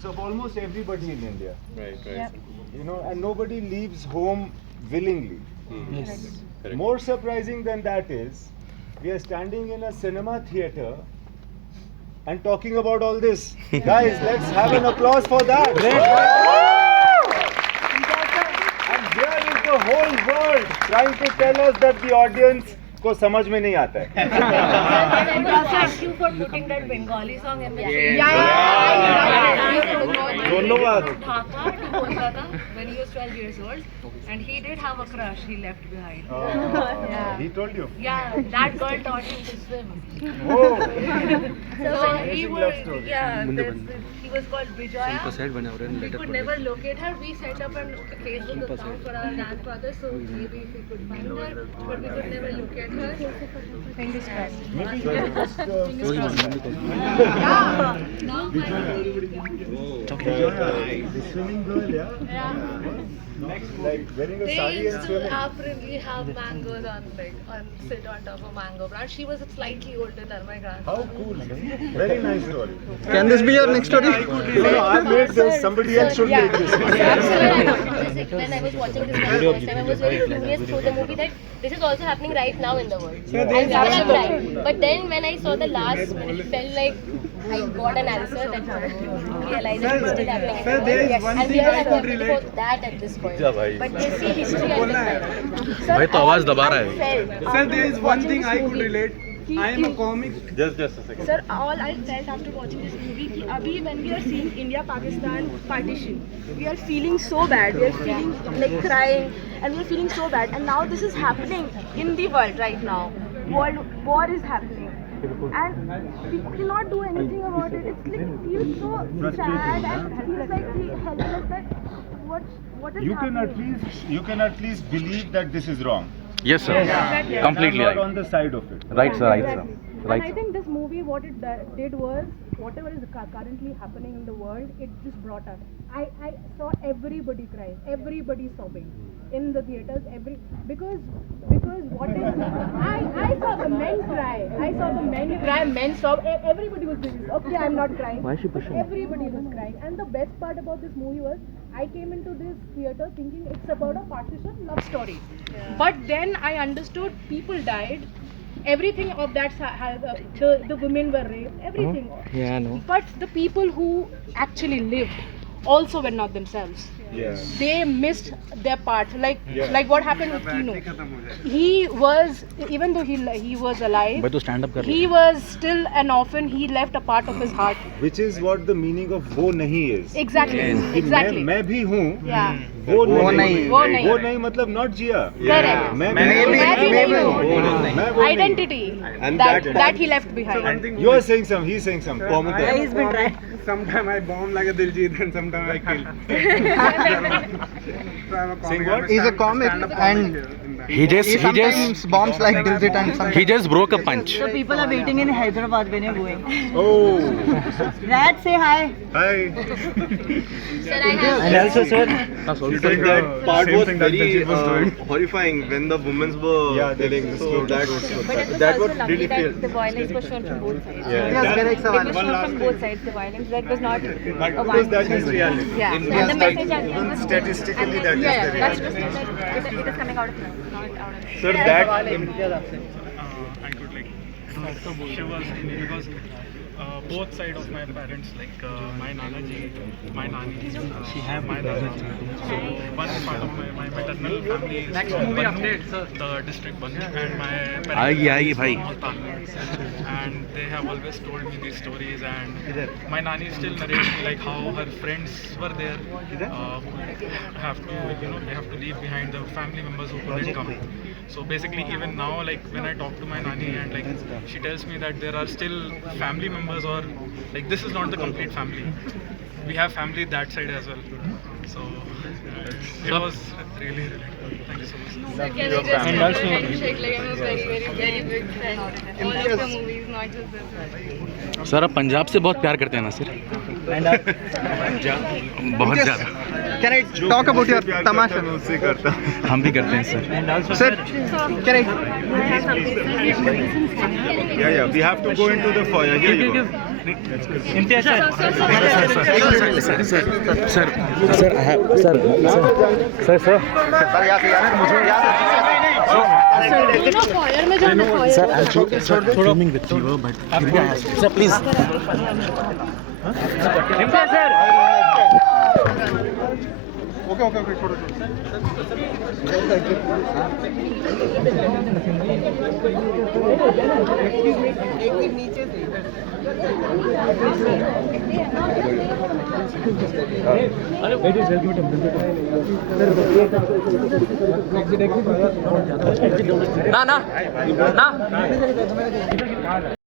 experience of almost everybody in India. Right. Yep. You know, and nobody leaves home willingly. Yes. Correct. More surprising than that is, we are standing in a cinema theater and talking about all this. Guys, let's have an applause for that. And here is the whole world trying to tell us that the audience को समझ में नहीं आता है. Thank you for putting that Bengali song in the धन्यवाद. Dhaka to Kolkata when he was 12 years old, and he did have a crush he left behind. He told you. Yeah, that girl taught him to swim. Oh. So he Amazing would, love story. yeah, he was called Vijaya. We could never locate her. We set up a Facebook account for our grandfather, so maybe if we could find her, but we could never locate her. Fingers crossed. Maybe you can just film Now the swimming girl, yeah? Like wearing a they sari and used to swimming. apparently have mangoes sit on top of mango branch. She was slightly older than my How grandfather. cool. Very nice story. Can this be your next story? No, I made this. Somebody else should make this. When I was watching this for the first time, I was very curious through the movie that this is also happening right now in the world. And we have right. But then when I saw the last minute, it felt like I got an answer that realized that it's still happening. Sir, there is one And we thing are I having could a relate. for that at this point. जा भाई. But they see history and भाई तो आवाज दबा रहा है. Sir, there is one thing I could relate. I am a comic. Just a second. Sir, all I felt after watching this movie, कि अभी when we are seeing India-Pakistan partition, we are feeling so bad. We are feeling like crying, and we are feeling so bad. And now this is happening in the world right now. World war is happening, and we cannot do anything about it. It's like feels so sad and feels like we helpless. That what is You can happening? at least believe that this is wrong. Yes sir. Completely I'm not right. on the side of it. Right sir. Right sir. And Right I sir. think this movie, what it did was, whatever is currently happening in the world, it just brought us. I saw everybody crying, everybody sobbing in the theaters, because what is I saw the men cry, men sob, everybody was doing this. Okay, I'm not crying. Why is she pushing? Everybody was crying, and the best part about this movie was I came into this theater thinking it's about a partition love story, but then I understood people died. Everything of that, the women were raped, everything. Yeah, I know. But the people who actually lived also were not themselves. Yeah. They missed their part. Like what happened with Kino. He was, even though he was alive, भाई तो stand up कर. he was still an orphan. He left a part of his heart. Which is what the meaning of वो नहीं is. Exactly. कि Exactly. मैं भी हूँ. Yeah. वो नहीं. वो नहीं. वो नहीं मतलब not जिया. Correct. मैं मैं भी नहीं हूँ. मैं वो नहीं. Identity. And that he left behind. You are saying some. He's saying some. He's been trying. Sometimes I bomb like a Diljit and sometimes I kill. Saying what? He's a comic and He just bombs like Diljit and sometimes. he just broke a punch. So people are waiting in Hyderabad when you're going. Oh. Rad, say hi. Hi. And also, sir, That part was very horrifying when the women were telling the story. That was really feel. the violence was shown from both sides. Yeah. yes, correct, It was sir. shown from both sides, the violence. That was not a Because that is reality. Yeah. India's And the like, message at the even end was statistically that is yeah, the that's reality. just it is coming out of love, not out of Sir, that I could like shivers in me because both sides of my parents, like my Nanaji, my Nani, my Dadaji. So one part of my maternal family is from Bannu, the district Bannu, and my parents आएगी भाई. from Multan. And they have always told me these stories, and my Nani still narrates me like how her friends were there who have to, they have to leave behind the family members who couldn't come. So basically, even now, like when I talk to my Nani and like she tells me that there are still family members, or like this is not the complete family. We have family that side as well. So it was really, really good. Thank you so much. Can I just shake like I'm a very, very, very big fan of all of the movies, not just this one. Sir आप पंजाब से बहुत प्यार करते हैं ना sir? बहुत ज़्यादा. Can I talk about your tamasha? उससे करता. हम भी करते हैं sir. Sir, can I? Yeah, we have to go into the foyer. Here you go. Imtiaz sir I have sir foyer में जाना foyer sir I'm filming with you but sir please ना